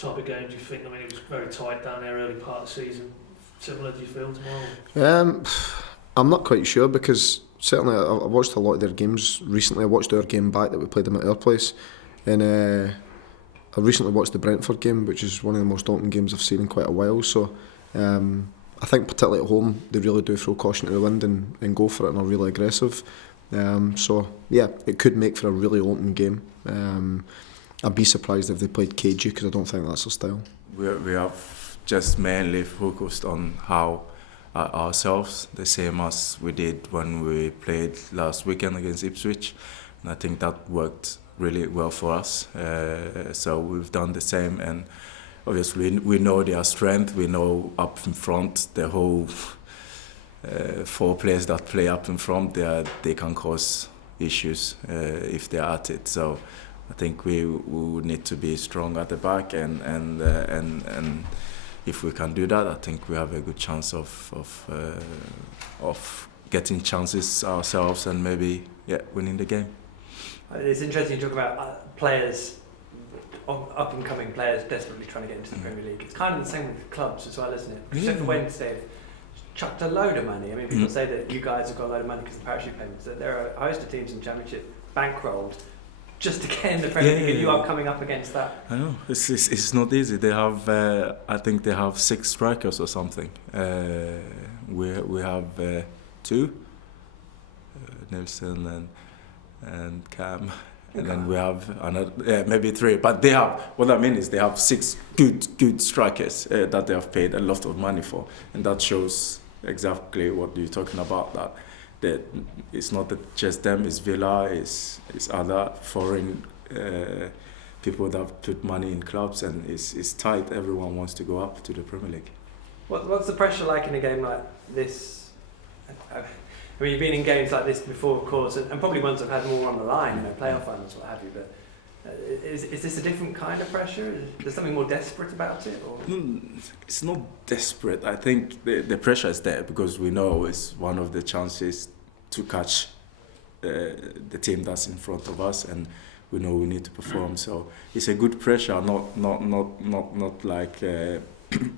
type of game do you think? I mean, it was very tight down there early part of the season. Similar, do you feel, tomorrow? I'm not quite sure, because certainly I watched a lot of their games recently. I watched our game back that we played them at our place, and I recently watched the Brentford game, which is one of the most open games I've seen in quite a while. So I think particularly at home they really do throw caution to the wind and go for it and are really aggressive. So yeah, it could make for a really open game. I'd be surprised if they played cagey, because I don't think that's their style. We have just mainly focused on how ourselves, the same as we did when we played last weekend against Ipswich, and I think that worked really well for us. So we've done the same, and obviously we know their strength. We know up in front the whole 4 players that play up in front, they can cause issues if they're at it. So I think we would need to be strong at the back, and if we can do that, I think we have a good chance of getting chances ourselves and maybe winning the game. It's interesting you talk about players, up and coming players desperately trying to get into the Premier League. It's kind of the same with clubs as well, isn't it? Sheffield Wednesday have chucked a load of money. I mean, people say that you guys have got a load of money because of the parachute payments. That there are a host of teams in the Championship bankrolled just to get in the Premier League, and you are coming up against that. I know, it's not easy. They have, I think they have 6 strikers or something. We have 2, Nelson and Cam, and then we have another, maybe 3. But they have, what I mean is they have 6 good strikers that they have paid a lot of money for, and that shows exactly what you're talking about. That it's not just them, it's Villa, it's other foreign people that put money in clubs, and it's tight. Everyone wants to go up to the Premier League. What's the pressure like in a game like this? I mean, you've been in games like this before, of course, and probably ones that have had more on the line, playoff finals, what have you. But is this a different kind of pressure? Is there something more desperate about it? Or? It's not desperate. I think the pressure is there because we know it's one of the chances to catch the team that's in front of us, and we know we need to perform. So it's a good pressure, not like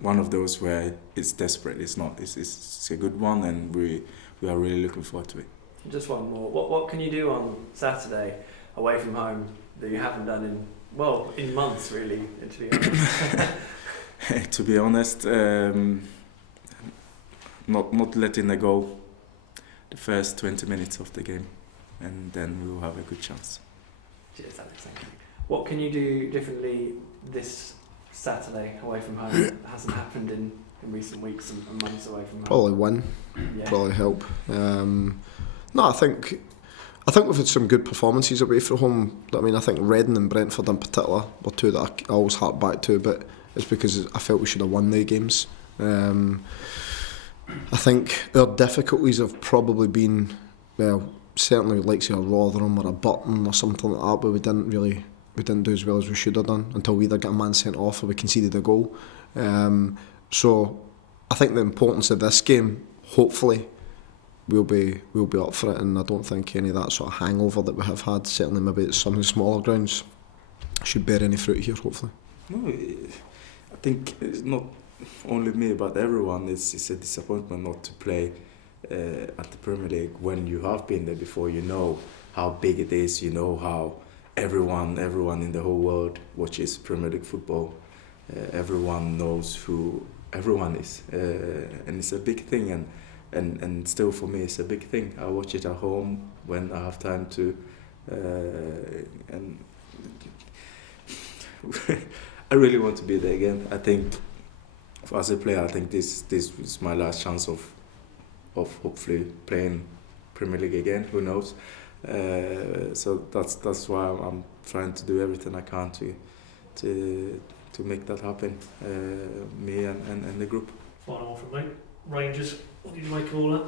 one of those where it's desperate. It's not. It's a good one, and we are really looking forward to it. Just one more. What can you do on Saturday away from home that you haven't done in months, really, to be honest? To be honest, not letting it go the first 20 minutes of the game, and then we will have a good chance. Cheers, Alex. Thank you. What can you do differently this Saturday away from home that hasn't happened in recent weeks and months away from home? Probably win. Probably help. No, I think we've had some good performances away from home. I mean, I think Reading and Brentford in particular were 2 that I always hark back to, but it's because I felt we should have won the games. I think our difficulties have probably been, certainly like say a Rotherham or a Burton or something like that, but we didn't do as well as we should have done until we either got a man sent off or we conceded a goal. So I think the importance of this game, hopefully, we'll be up for it, and I don't think any of that sort of hangover that we have had, certainly maybe at some of the smaller grounds, should bear any fruit here, hopefully. No, I think it's not only me but everyone. It's a disappointment not to play at the Premier League when you have been there before. You know how big it is, you know how everyone in the whole world watches Premier League football. Everyone knows who everyone is, and it's a big thing, and still for me it's a big thing. I watch it at home when I have time to, and I really want to be there again. I think as a player, I think this is my last chance of hopefully playing Premier League again. Who knows? So that's why I'm trying to do everything I can to make that happen. Me and the group. Final one from me. Rangers. What did you make of all that?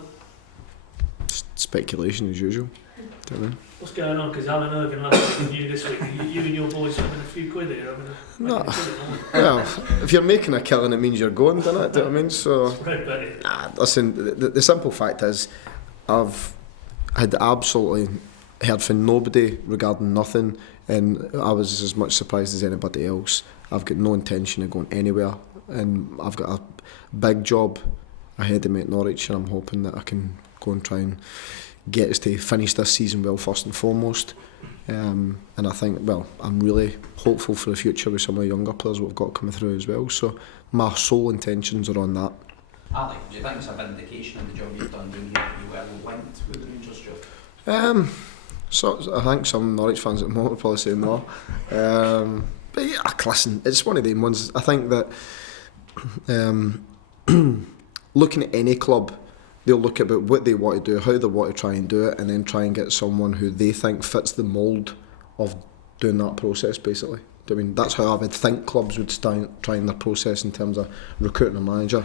Speculation as usual. Don't know. What's going on? Because Alan Irvine last week, you this week, you and your boys having a few quid here. No. Well, if you're making a killing, it means you're going, doesn't it? Do you know what I mean? So, listen, the simple fact is, I've had absolutely heard from nobody regarding nothing, and I was as much surprised as anybody else. I've got no intention of going anywhere, and I've got a big job ahead of me at Norwich, and I'm hoping that I can go and try and get us to finish this season well first and foremost. And I think, well, I'm really hopeful for the future with some of the younger players we've got coming through as well. So my sole intentions are on that. Alex, do you think it's a vindication of the job you've done being here you well went with the Rangers job? So I think some Norwich fans at the moment will probably say no. But yeah, listen, it's one of them ones. I think that looking at any club, they'll look at what they want to do, how they want to try and do it, and then try and get someone who they think fits the mould of doing that process, basically. I mean, that's how I would think clubs would try in their process in terms of recruiting a manager.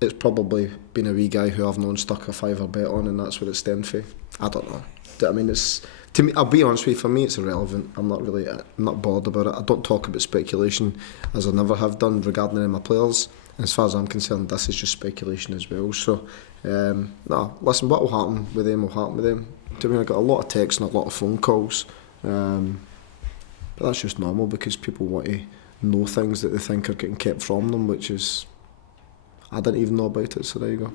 It's probably been a wee guy who I've known stuck a fiver bet on, and that's what it's stemmed for. I don't know. I mean, it's, to me, I'll be honest with you, for me it's irrelevant. I'm not bothered about it. I don't talk about speculation, as I never have done, regarding any of my players. And as far as I'm concerned, this is just speculation as well. So, no, listen, what will happen with them will happen with them. I mean, I got a lot of texts and a lot of phone calls. But that's just normal, because people want to know things that they think are getting kept from them, which is, I didn't even know about it, so there you go.